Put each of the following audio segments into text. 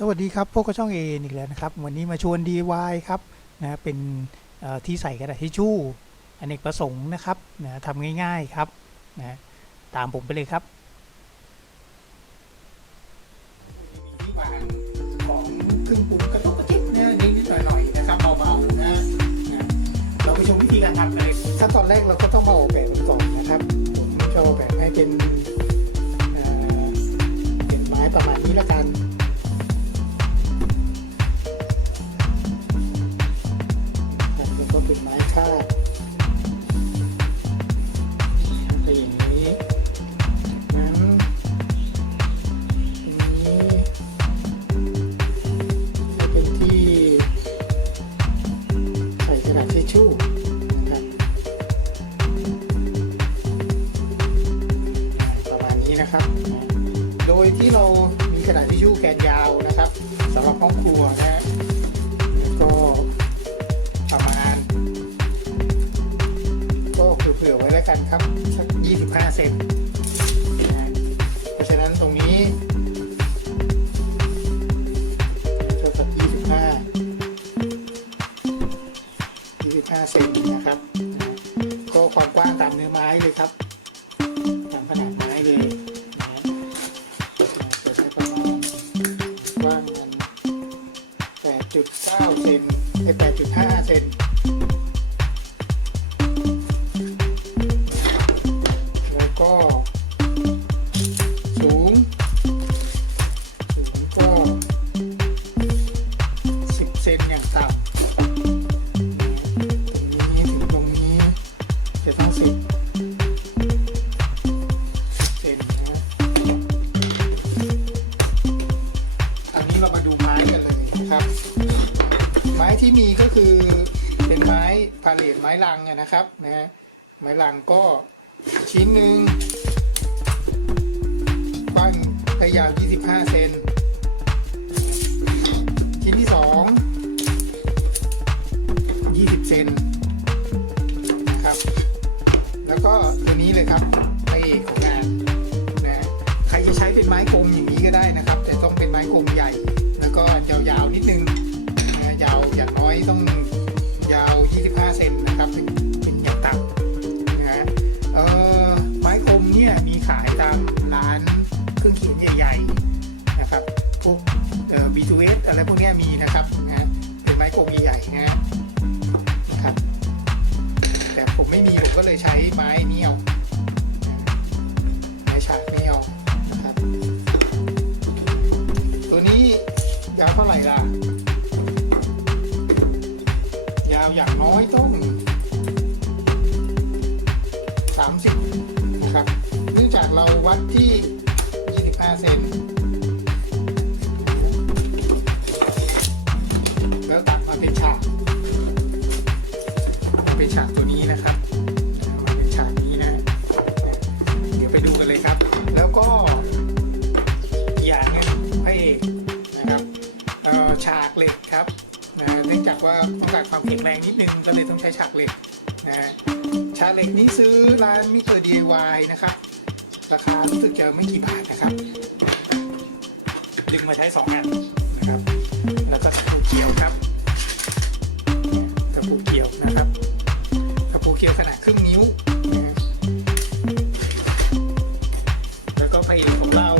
สวัสดีครับพวกก็ช่องเออีกแล้วนะครับวันนี้มาชวน DIY ครับนะเป็นที่ใส่กระดาษทิชชู่อเนกประสงค์นะครับนะทำง่ายๆครับนะตามผมไปเลยครับมีที่วางของเครื่องปรุงกระตุกกระติกนะนิดๆหน่อยๆนะครับเบาๆนะเราไปชมวิธีการทำเลยขั้นตอนแรกเราก็ต้องมาออกแบบมันก่อนนะครับผมจะออกแบบให้เป็นไม้ประมาณนี้ละกันก็เป็นไม้คาดไปอย่างนี้นั้นตรงนี้จะเป็นที่ใส่กระดาษทิชชู่นะครับประมาณนี้นะครับโดยที่เรามีกระดาษทิชชู่แกนยาวนะครับสำหรับห้องครัวนะแล้วก็ประมาณเผื่อไว้แล้วกันครับสัก25 เซนเพราะฉะนั้นตรงนี้จะตัด25 เซนนะครับก็ความกว้างตามเนื้อไม้เลยครับตามขนาดไม้เลยนะจะใช้ประมาณกว้างมัน8.9 เซน8.5 เซนก็สูงก็10 เซนอย่างต่ำตรงนี้ถึงตรงนี้จะต้อง10 เซนนะอันนี้เรามาดูไม้กันเลยนะครับไม้ที่มีก็คือเป็นไม้พาเลทไม้ลังนะครับนะไม้ลังก็ชิ้นหนึ่งกว้างพยายาม25 เซนชิ้นที่2 20 เซนนะครับแล้วก็ตัวนี้เลยครับพระเอกของงานนะใครจะใช้เป็นไม้กลมอย่างนี้ก็ได้นะครับแต่ต้องเป็นไม้กลมใหญ่แล้วก็ยาวๆนิดนึงนะยาวอย่างน้อยต้องยาว25 เซนนะครับเป็นอย่างต่ำไม้กลมเนี่ยมีขายตามร้านเครื่องเขียนใหญ่ๆนะครับพวกB2S อะไรพวกนี้มีนะครับนะเป็นไม้กลมใหญ่ๆนะครับแต่ผมไม่มีผมก็เลยใช้ไม้เนียวไม้ฉากเนียวนะครับตัวนี้ยาวเท่าไหร่ล่ะยาวอย่างน้อยต้อง30นะครับเนื่องจากเราวัดที่25 เซนแล้วตัดมาเป็นฉากตัวนี้นะครับเป็นฉากนี้นะเดี๋ยวไปดูกันเลยครับแล้วก็อย่างนึงพระเอกนะครับฉากเหล็กครับเนื่องจากว่าต้องการความแข็งแรงนิดนึงก็เลยต้องใช้ฉากเหล็กฉากเหล็กนี้ซื้อร้านมิสเตอร์ DIY นะครับราคารู้สึกจะไม่กี่บาทนะครับดึงมาใช้2 อันนะครับแล้วก็ตะปูเขียวครับตะปูเขียวนะครับตะปูเขียวขนาดครึ่งนิ้วแล้วก็พระเอกของเรา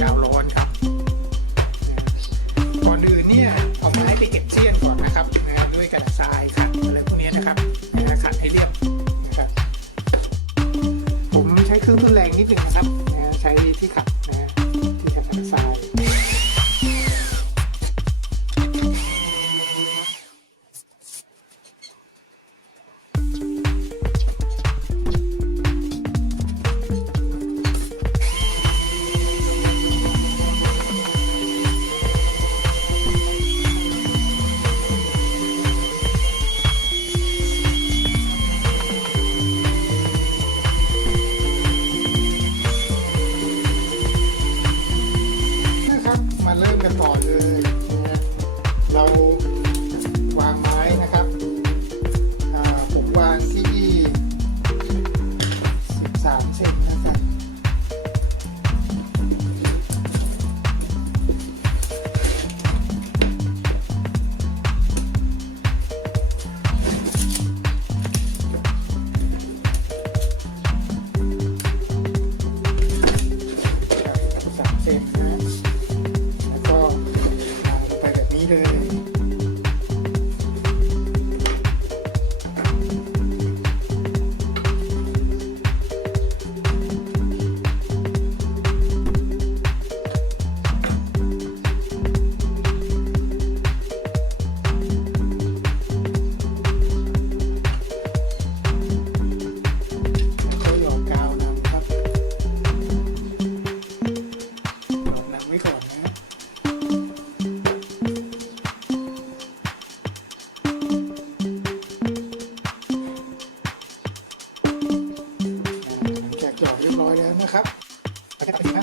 กาวร้อนครับก่อนอื่นเนี่ยเอาไม้ไปเก็บเสี้ยนก่อนนะครับด้วยกระดาษทรายขัดอะไรพวกนี้นะครับขัดให้เรียบนะครับผมใช้เครื่องทุนแรงนิดนึงนะครับใช้ที่ขัดที่ขัดกระดาษทราย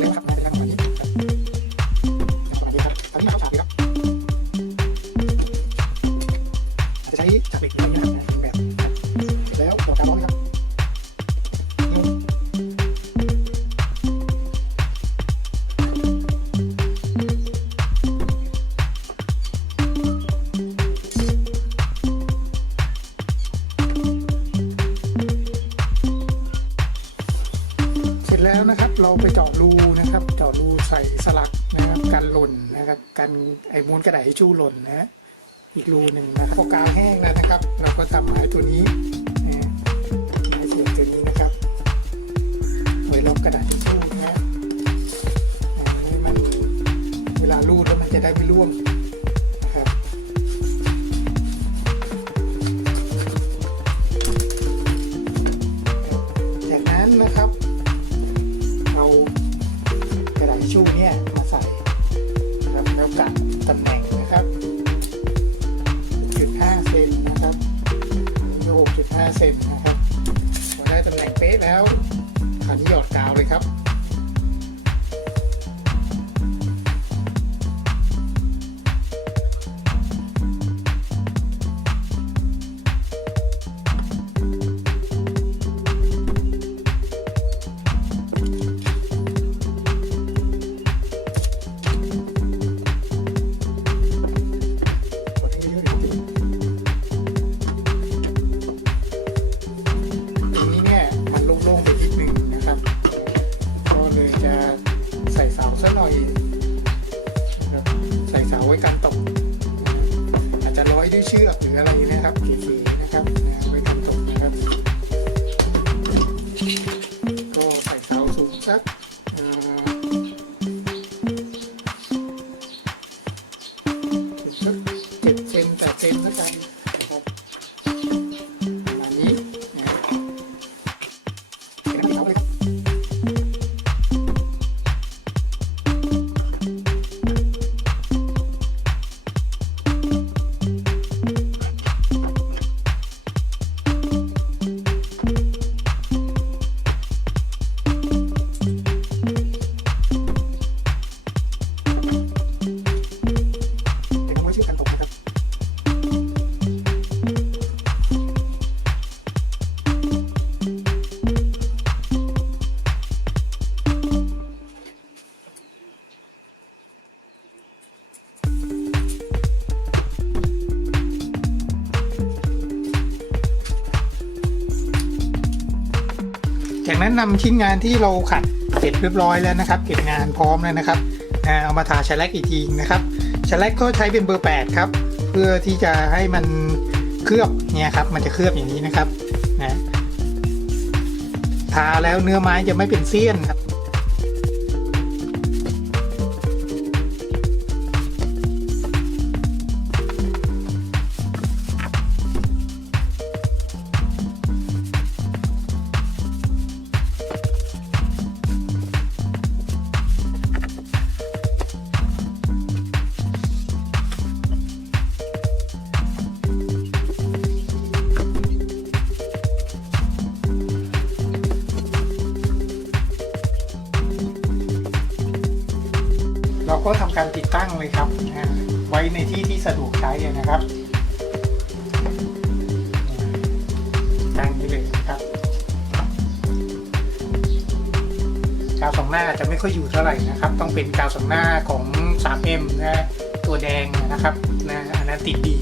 เลยครับน่าจะได้ประมาณนี้ครับประมาณนี้ครับตอนนี้มาเข้าฉากเลยครับอาจจะใช้ฉากเหล็กหรืออะไรเงี้ยนะแบบเสร็จแล้วต่อกาวร้อนครับแล้วนะครับเราไปเจาะรูนะครับเจาะรูใส่สลักนะครับกันหล่นนะครับกันไอ้ม้วนกระดาษทิชชู่หล่นนะฮะอีกรูหนึ่งนะครับพอกาวแห้งแล้วนะครับ เราก็ทำไม้ตัวนี้ไม้เสียบตัวนี้นะครับไว้ล็อกกระดาษทิชชู่นะฮะให้มันเวลารูดแล้วมันจะได้ไม่ร่วงนะครับจากนั้นนะครับเอากระดาษทิชชู่เนี่ยมาใส่นะครับแล้วกัดตำแหน่งนะครับ 6.5 เซนนะครับนี่ 6.5 เซนนะครับพอได้ตำแหน่งเป๊ะแล้วคราวนี้หยอดกาวเลยครับไว้กันตกอาจจะร้อยด้วยเชือกหรืออะไรนะครับเก๋ๆนะครับไว้กันตกนะครับก็ใส่เสาสูงสัก7 เซน 8 เซนแล้วกันนะครับประมาณนี้นะเดี๋ยวเราไปจากนั้นนำชิ้นงานที่เราขัดเสร็จเรียบร้อยแล้วนะครับเก็บงานพร้อมแล้วนะครับเอามาทาแชลกอีกทีนะครับแชลกก็ใช้เป็นเบอร์ 8ครับเพื่อที่จะให้มันเคลือบเนี่ยครับมันจะเคลือบอย่างนี้นะครับนะทาแล้วเนื้อไม้จะไม่เป็นเสี้ยนครับเราก็ทำการติดตั้งเลยครับไว้ในที่ที่สะดวกใช้นะครับตั้งนี้เลยครับกาวสองหน้าจะไม่ค่อยอยู่เท่าไหร่นะครับต้องเป็นกาวสองหน้าของ 3M นะตัวแดงนะครับอันนั้นติดดี